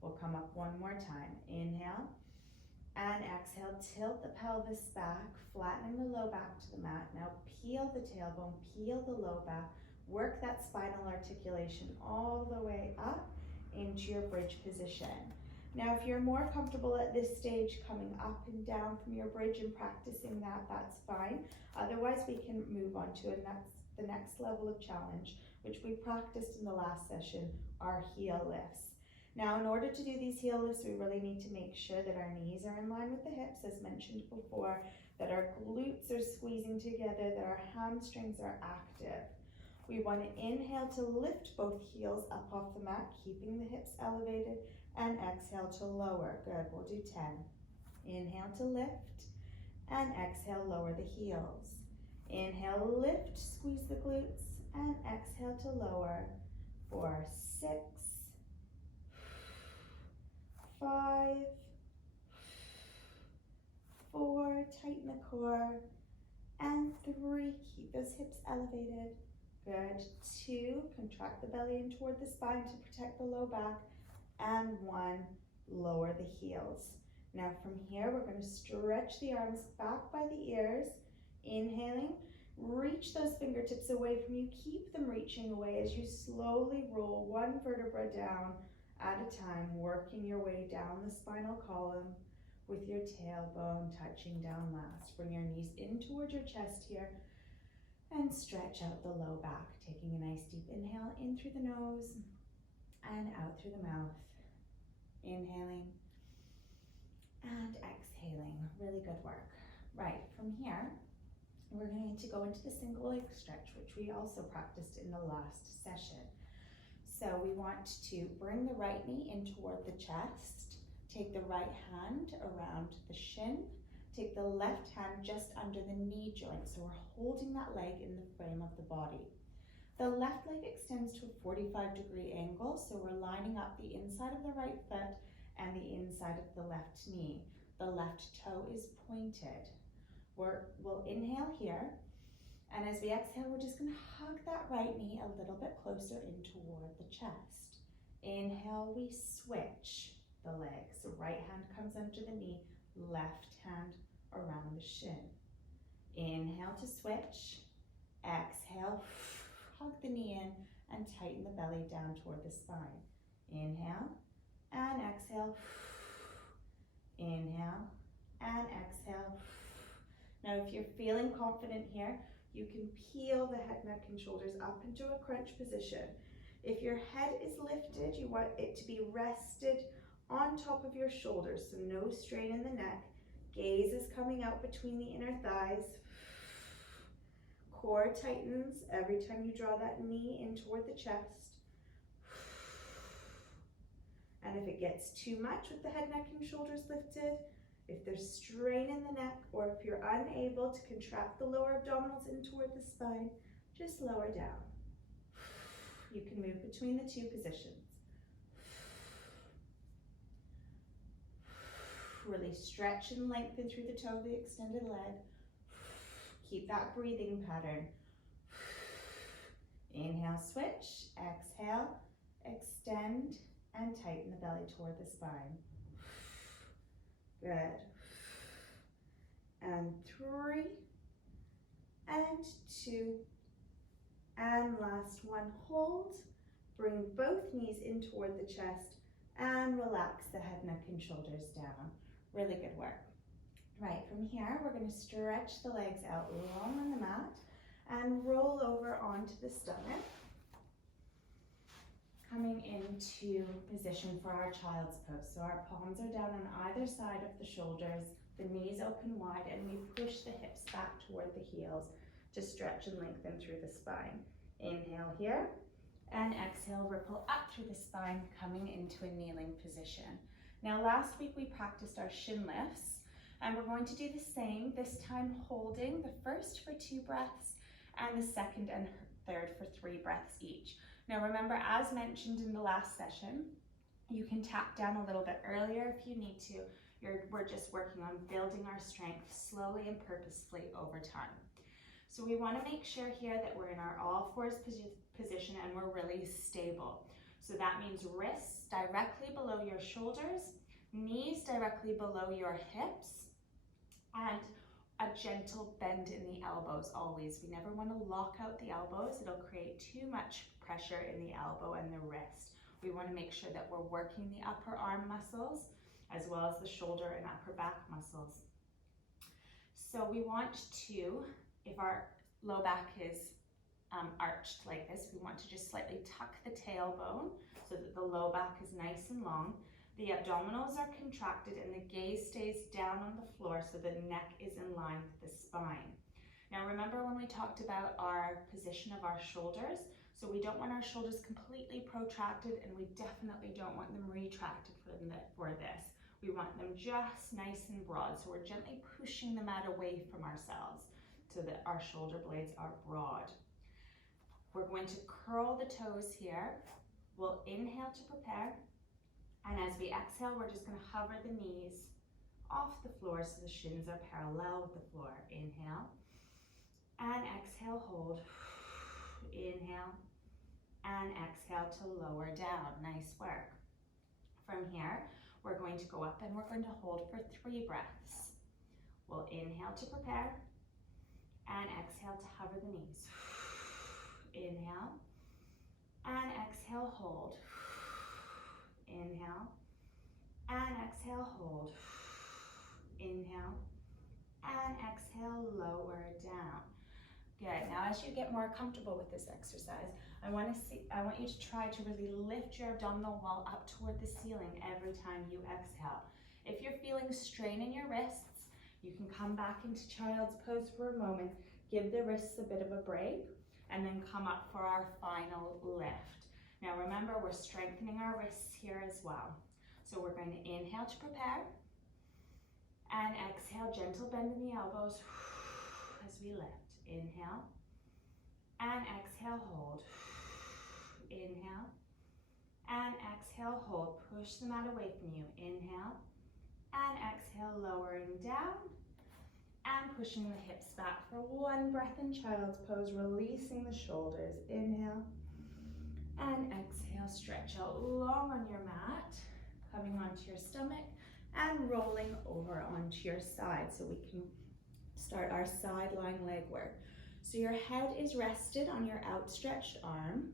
We'll come up one more time. Inhale and exhale, tilt the pelvis back, flattening the low back to the mat. Now peel the tailbone, peel the low back, work that spinal articulation all the way up into your bridge position. Now if you're more comfortable at this stage coming up and down from your bridge and practicing that, that's fine. Otherwise we can move on to the next level of challenge, which we practiced in the last session, our heel lifts. Now in order to do these heel lifts, we really need to make sure that our knees are in line with the hips, as mentioned before, that our glutes are squeezing together, that our hamstrings are active. We want to inhale to lift both heels up off the mat, keeping the hips elevated, and exhale to lower. Good, we'll do 10. Inhale to lift, and exhale, lower the heels. Inhale, lift, squeeze the glutes, and exhale to lower for 6, 5, 4, tighten the core, and 3, keep those hips elevated. Good. 2, contract the belly in toward the spine to protect the low back, and 1, lower the heels. Now from here, we're going to stretch the arms back by the ears. Inhaling, reach those fingertips away from you. Keep them reaching away as you slowly roll one vertebra down at a time, working your way down the spinal column with your tailbone touching down last. Bring your knees in towards your chest here and stretch out the low back, taking a nice deep inhale in through the nose and out through the mouth. Inhaling and exhaling. Really good work. Right, from here, we're going to go into the single leg stretch, which we also practiced in the last session. So we want to bring the right knee in toward the chest, take the right hand around the shin, take the left hand just under the knee joint. So we're holding that leg in the frame of the body. The left leg extends to a 45-degree angle, so we're lining up the inside of the right foot and the inside of the left knee. The left toe is pointed. We'll inhale here, and as we exhale, we're just going to hug that right knee a little bit closer in toward the chest. Inhale, we switch the legs. So right hand comes under the knee, left hand around the shin. Inhale to switch. Exhale, hug the knee in and tighten the belly down toward the spine. Inhale and exhale. Inhale and exhale. Now if you're feeling confident here, you can peel the head, neck, and shoulders up into a crunch position. If your head is lifted, you want it to be rested on top of your shoulders, so no strain in the neck. Gaze is coming out between the inner thighs. Core tightens every time you draw that knee in toward the chest. And if it gets too much with the head, neck, and shoulders lifted, if there's strain in the neck, or if you're unable to contract the lower abdominals in toward the spine, just lower down. You can move between the two positions. Really stretch and lengthen through the toe of the extended leg. Keep that breathing pattern. Inhale, switch. Exhale, extend and tighten the belly toward the spine. Good. And 3, and 2, and last one. Hold. Bring both knees in toward the chest and relax the head, neck, and shoulders down. Really good work. Right, from here, we're going to stretch the legs out long on the mat and roll over onto the stomach. Coming into position for our child's pose. So our palms are down on either side of the shoulders, the knees open wide, and we push the hips back toward the heels to stretch and lengthen through the spine. Inhale here, and exhale, ripple up through the spine, coming into a kneeling position. Now last week we practiced our shin lifts, and we're going to do the same, this time holding the first for 2 breaths, and the second and third for 3 breaths each. Now remember, as mentioned in the last session, you can tap down a little bit earlier if you need to. We're just working on building our strength slowly and purposefully over time. So we want to make sure here that we're in our all fours position and we're really stable. So that means wrists directly below your shoulders, knees directly below your hips, and a gentle bend in the elbows always. We never want to lock out the elbows. It'll create too much pressure in the elbow and the wrist. We want to make sure that we're working the upper arm muscles as well as the shoulder and upper back muscles. So we want to, if our low back is arched like this, we want to just slightly tuck the tailbone so that the low back is nice and long. The abdominals are contracted and the gaze stays down on the floor so the neck is in line with the spine. Now remember when we talked about our position of our shoulders, so we don't want our shoulders completely protracted and we definitely don't want them retracted for this. We want them just nice and broad, so we're gently pushing the mat away from ourselves so that our shoulder blades are broad. We're going to curl the toes here. We'll inhale to prepare. And as we exhale, we're just going to hover the knees off the floor so the shins are parallel with the floor. Inhale and exhale, hold. Inhale and exhale to lower down. Nice work. From here, we're going to go up and we're going to hold for 3 breaths. We'll inhale to prepare and exhale to hover the knees. Inhale and exhale, hold. Inhale and exhale, hold. Inhale and exhale, lower down. Good. Now as you get more comfortable with this exercise, I want you to try to really lift your abdominal wall up toward the ceiling every time you exhale. If you're feeling strain in your wrists, you can come back into child's pose for a moment, give the wrists a bit of a break, and then come up for our final lift. Now remember, we're strengthening our wrists here as well. So we're going to inhale to prepare and exhale, gentle bend in the elbows as we lift. Inhale and exhale, hold. Inhale and exhale, hold. Push the mat away from you. Inhale and exhale, lowering down and pushing the hips back for 1 breath in child's pose, releasing the shoulders. Inhale and exhale, stretch out long on your mat, coming onto your stomach and rolling over onto your side so we can start our side lying leg work. So your head is rested on your outstretched arm.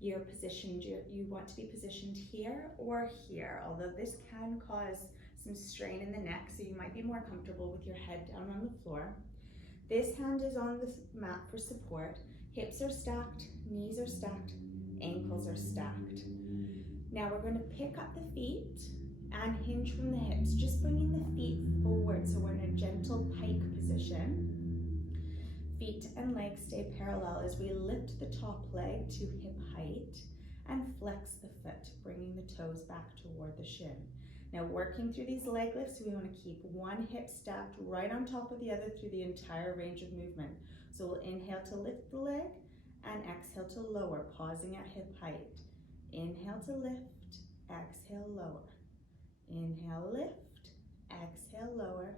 You're positioned, you want to be positioned here or here, although this can cause some strain in the neck, so you might be more comfortable with your head down on the floor. This hand is on the mat for support. Hips are stacked, knees are stacked, ankles are stacked. Now we're going to pick up the feet and hinge from the hips, just bringing the feet forward so we're in a gentle pike position. Feet and legs stay parallel as we lift the top leg to hip height and flex the foot, bringing the toes back toward the shin. Now working through these leg lifts, we want to keep one hip stacked right on top of the other through the entire range of movement. So we'll inhale to lift the leg and exhale to lower, pausing at hip height. Inhale to lift, exhale, lower. Inhale, lift, Inhale, lower.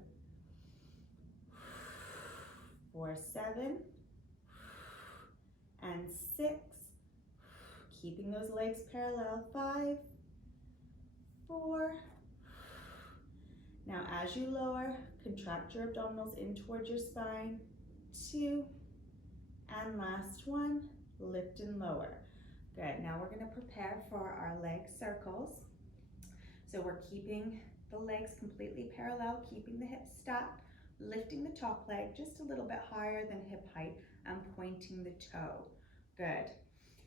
For 7 and 6. Keeping those legs parallel. 5, 4. Now as you lower, contract your abdominals in towards your spine. 2, and last one, lift and lower. Good, now we're gonna prepare for our leg circles. So we're keeping the legs completely parallel, keeping the hips stacked, lifting the top leg just a little bit higher than hip height and pointing the toe. Good.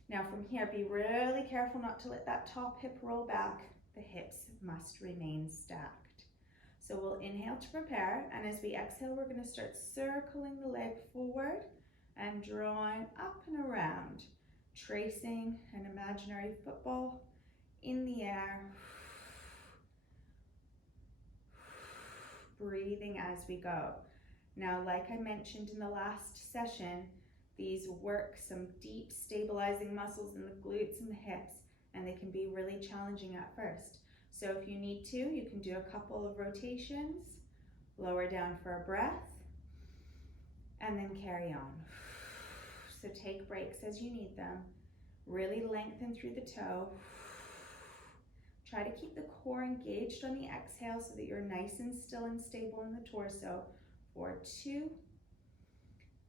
Now from here, be really careful not to let that top hip roll back. The hips must remain stacked. So we'll inhale to prepare, and as we exhale, we're going to start circling the leg forward and drawing up and around, tracing an imaginary football in the air. Breathing as we go. Now, like I mentioned in the last session, these work some deep stabilizing muscles in the glutes and the hips, and they can be really challenging at first. So if you need to, you can do a couple of rotations, lower down for a breath, and then carry on. So take breaks as you need them. Really lengthen through the toe. Try to keep the core engaged on the exhale so that you're nice and still and stable in the torso. For 2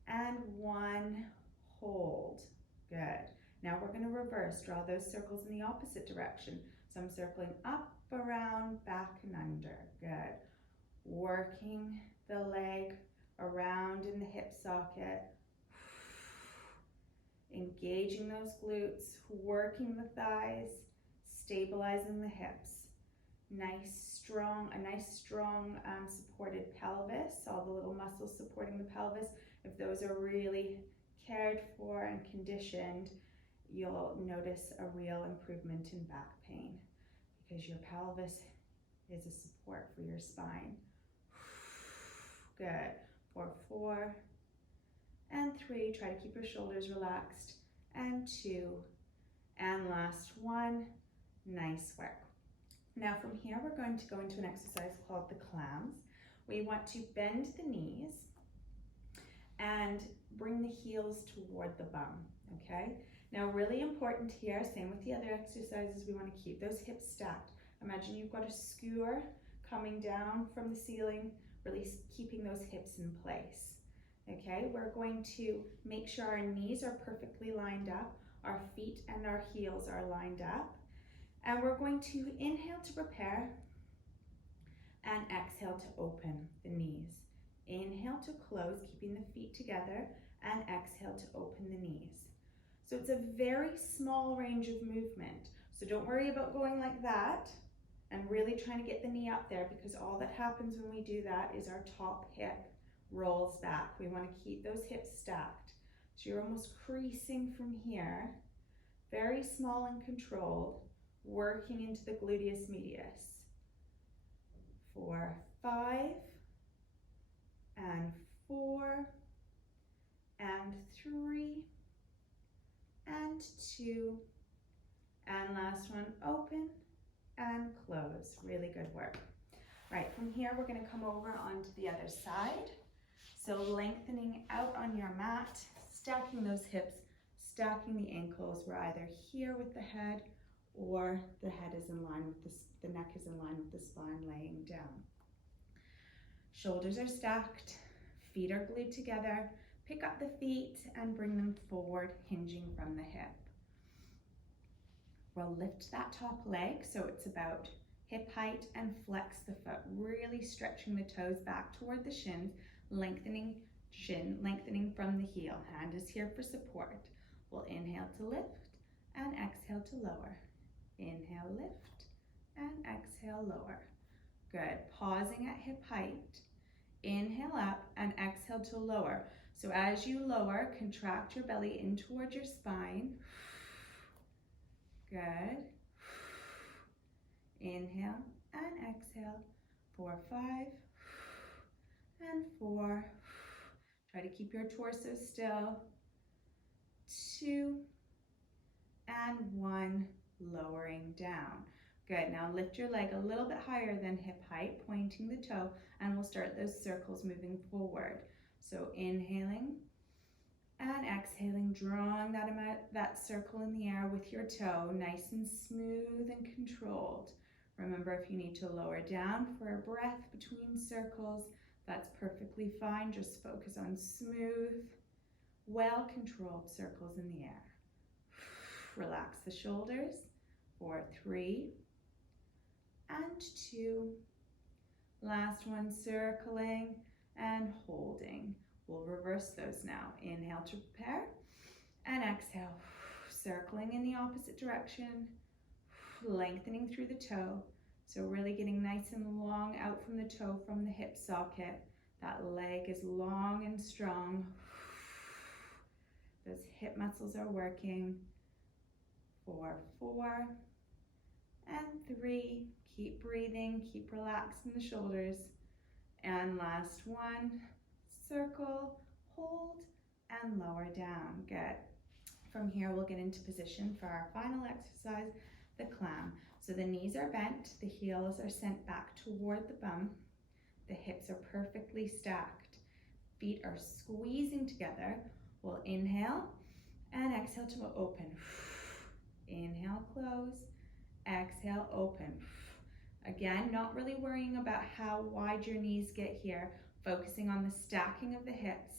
and 1, hold. Good. Now we're going to reverse, draw those circles in the opposite direction. So I'm circling up, around, back, and under. Good. Working the leg around in the hip socket. Engaging those glutes, working the thighs, stabilizing the hips. A nice strong supported pelvis, all the little muscles supporting the pelvis. If those are really cared for and conditioned, you'll notice a real improvement in back pain because your pelvis is a support for your spine. Good. For 4 and 3, try to keep your shoulders relaxed. And 2, and last 1, nice work. Now from here, we're going to go into an exercise called the clams. We want to bend the knees and bring the heels toward the bum, okay? Now really important here, same with the other exercises, we want to keep those hips stacked. Imagine you've got a skewer coming down from the ceiling, really keeping those hips in place, okay? We're going to make sure our knees are perfectly lined up, our feet and our heels are lined up. And we're going to inhale to prepare and exhale to open the knees. Inhale to close, keeping the feet together, and exhale to open the knees. So it's a very small range of movement. So don't worry about going like that and really trying to get the knee up there, because all that happens when we do that is our top hip rolls back. We want to keep those hips stacked. So you're almost creasing from here, very small and controlled, working into the gluteus medius. For 5 and 4 and 3 and 2 and last one, open and close. Really good work. Right, from here we're going to come over onto the other side. So lengthening out on your mat, stacking those hips, stacking the ankles. We're either here with the head or the head is in line with the neck is in line with the spine, laying down. Shoulders are stacked, feet are glued together. Pick up the feet and bring them forward, hinging from the hip. We'll lift that top leg so it's about hip height and flex the foot, really stretching the toes back toward the shins, lengthening shin, lengthening from the heel. Hand is here for support. We'll inhale to lift and exhale to lower. Inhale, lift, and exhale, lower. Good. Pausing at hip height. Inhale up and exhale to lower. So as you lower, contract your belly in towards your spine. Good. Inhale and exhale. 4, 5, and 4. Try to keep your torso still. 2, and 1. Lowering down. Good, now lift your leg a little bit higher than hip height, pointing the toe, and we'll start those circles moving forward. So inhaling and exhaling, drawing that circle in the air with your toe, nice and smooth and controlled. Remember, if you need to lower down for a breath between circles, that's perfectly fine. Just focus on smooth, well-controlled circles in the air. Relax the shoulders for 3 and 2. Last one, circling and holding. We'll reverse those now. Inhale to prepare and exhale. Circling in the opposite direction, lengthening through the toe. So really getting nice and long out from the toe, from the hip socket. That leg is long and strong. Those hip muscles are working. For 4 and 3. Keep breathing, keep relaxing the shoulders. And last one, circle, hold, and lower down. Good. From here, we'll get into position for our final exercise, the clam. So the knees are bent, the heels are sent back toward the bum. The hips are perfectly stacked. Feet are squeezing together. We'll inhale and exhale to open. Inhale, close. Exhale, open. Again, not really worrying about how wide your knees get here, focusing on the stacking of the hips,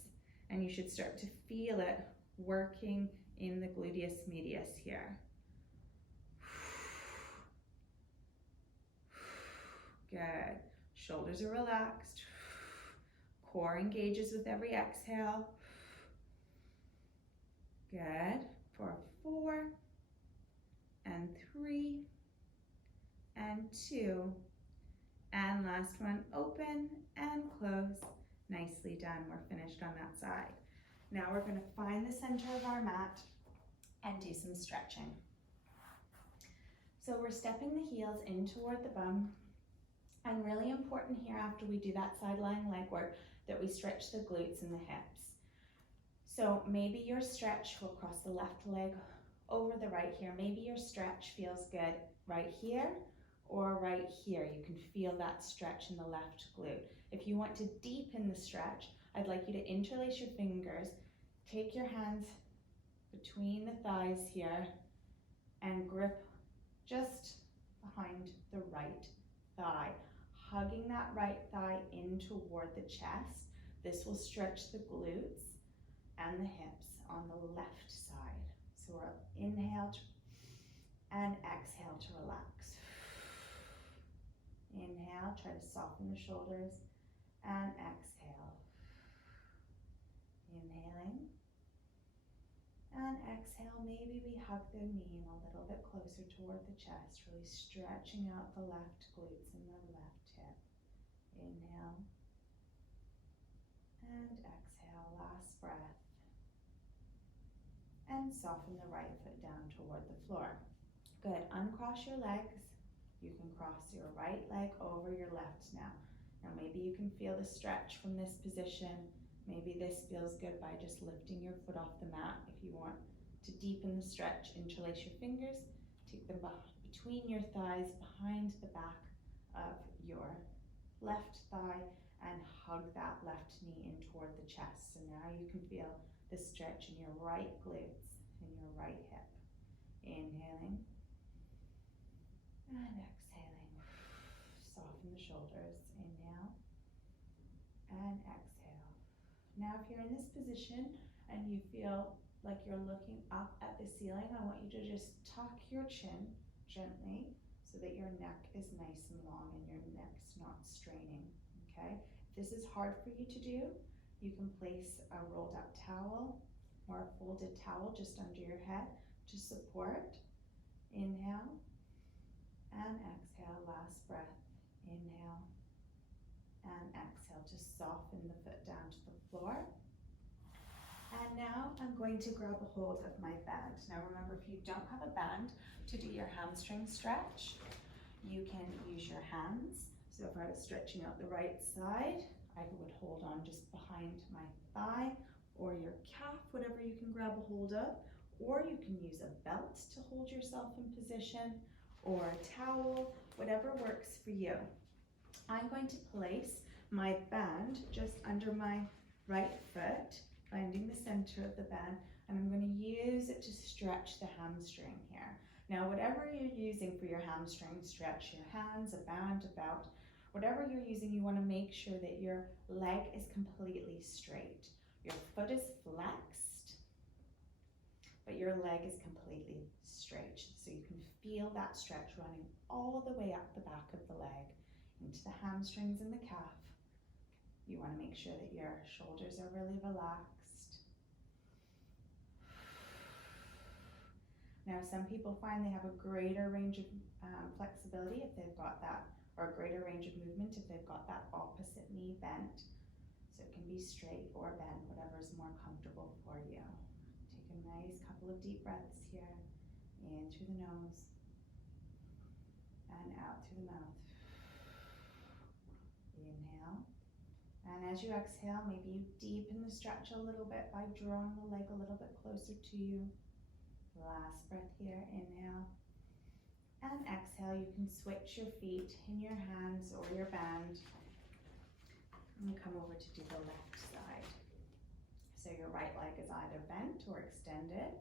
and you should start to feel it working in the gluteus medius here. Good. Shoulders are relaxed. Core engages with every exhale. Good. For 4 and 3 and 2. And last one, open and close. Nicely done. We're finished on that side. Now we're going to find the center of our mat and do some stretching. So we're stepping the heels in toward the bum. And really important here after we do that side lying leg work that we stretch the glutes and the hips. So maybe your stretch will cross the left leg over the right here. Maybe your stretch feels good right here or right here. You can feel that stretch in the left glute. If you want to deepen the stretch, I'd like you to interlace your fingers, take your hands between the thighs here and grip just behind the right thigh, hugging that right thigh in toward the chest. This will stretch the glutes and the hips on the left side. So we'll inhale and exhale to relax. Inhale, try to soften the shoulders, and exhale. Inhaling and exhale. Maybe we hug the knee a little bit closer toward the chest, really stretching out the left glutes and the left hip. Inhale and exhale. Last breath. And soften the right foot down toward the floor. Good. Uncross your legs. You can cross your right leg over your left now. Now maybe you can feel the stretch from this position. Maybe this feels good by just lifting your foot off the mat. If you want to deepen the stretch, interlace your fingers, take them between your thighs, behind the back of your left thigh, and hug that left knee in toward the chest. So now you can feel the stretch in your right glutes and your right hip. Inhaling and exhaling. Soften the shoulders. Inhale and exhale. Now if you're in this position and you feel like you're looking up at the ceiling, I want you to just tuck your chin gently so that your neck is nice and long and your neck's not straining, okay? If this is hard for you to do, you can place a rolled up towel or a folded towel just under your head to support. Inhale and exhale. Last breath. Inhale and exhale. Just soften the foot down to the floor. And now I'm going to grab a hold of my band. Now remember, if you don't have a band to do your hamstring stretch, you can use your hands. So if I was stretching out the right side, I would hold on just behind my thigh or your calf, whatever you can grab a hold of, or you can use a belt to hold yourself in position, or a towel, whatever works for you. I'm going to place my band just under my right foot, finding the center of the band, and I'm going to use it to stretch the hamstring here. Now, whatever you're using for your hamstring stretch, your hands, a band, a belt, whatever you're using, you want to make sure that your leg is completely straight. Your foot is flexed, but your leg is completely straight. So you can feel that stretch running all the way up the back of the leg, into the hamstrings and the calf. You want to make sure that your shoulders are really relaxed. Now, some people find they have a greater range of flexibility if they've got that, or a greater range of movement if they've got that opposite knee bent. So it can be straight or bent, whatever is more comfortable for you. Take a nice couple of deep breaths here, in through the nose and out through the mouth. Inhale. And as you exhale, maybe you deepen the stretch a little bit by drawing the leg a little bit closer to you. Last breath here, inhale. And exhale, you can switch your feet in your hands or your band. And come over to do the left side. So your right leg is either bent or extended.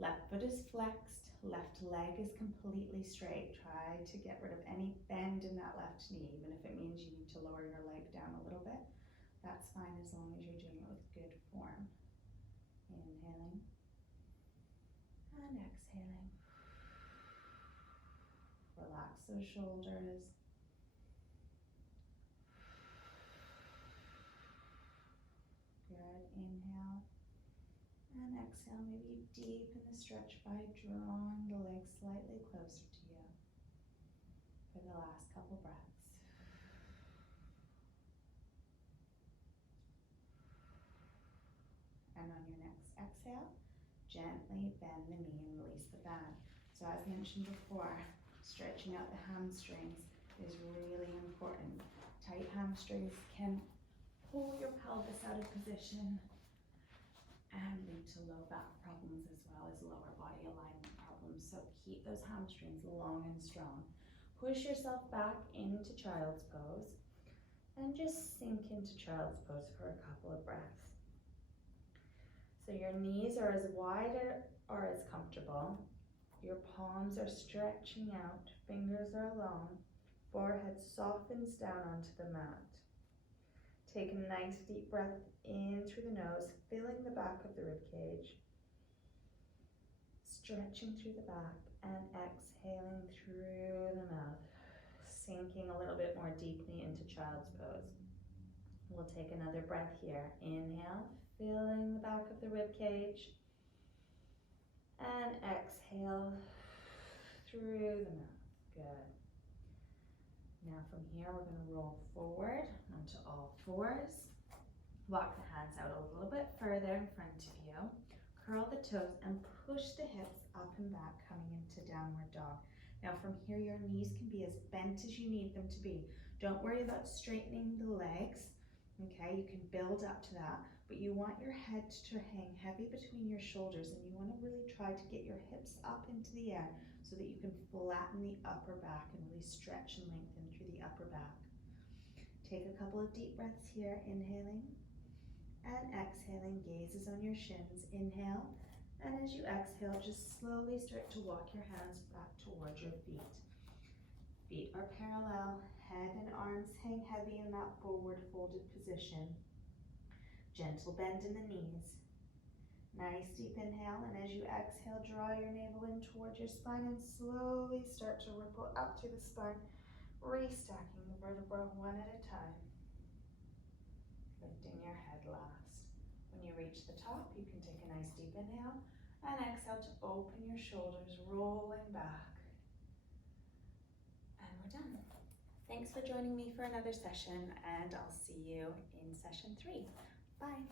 Left foot is flexed, left leg is completely straight. Try to get rid of any bend in that left knee, even if it means you need to lower your leg down a little bit. That's fine as long as you're doing it with good form. Inhaling and exhaling. Relax those shoulders. Good. Inhale and exhale. Maybe you deepen the stretch by drawing the legs slightly closer to you for the last couple breaths. And on your next exhale, gently bend the knee and release the band. So as mentioned before, stretching out the hamstrings is really important. Tight hamstrings can pull your pelvis out of position and lead to low back problems as well as lower body alignment problems. So keep those hamstrings long and strong. Push yourself back into child's pose and just sink into child's pose for a couple of breaths. So your knees are as wide or as comfortable. Your palms are stretching out, fingers are long, forehead softens down onto the mat. Take a nice deep breath in through the nose, filling the back of the rib cage, stretching through the back, and exhaling through the mouth, sinking a little bit more deeply into child's pose. We'll take another breath here. Inhale, filling the back of the rib cage, and exhale through the mouth. Good. Now from here, we're going to roll forward onto all fours. Walk the hands out a little bit further in front of you. Curl the toes and push the hips up and back, coming into downward dog. Now from here, your knees can be as bent as you need them to be. Don't worry about straightening the legs. Okay, you can build up to that, but you want your head to hang heavy between your shoulders, and you want to really try to get your hips up into the air so that you can flatten the upper back and really stretch and lengthen through the upper back. Take a couple of deep breaths here, inhaling and exhaling, gazes on your shins. Inhale, and as you exhale, just slowly start to walk your hands back towards your feet. Feet are parallel, head and arms hang heavy in that forward folded position. Gentle bend in the knees. Nice deep inhale, and as you exhale, draw your navel in towards your spine and slowly start to ripple up through the spine, restacking the vertebra one at a time. Lifting your head last. When you reach the top, you can take a nice deep inhale and exhale to open your shoulders, rolling back. And we're done. Thanks for joining me for another session, and I'll see you in session 3. Bye.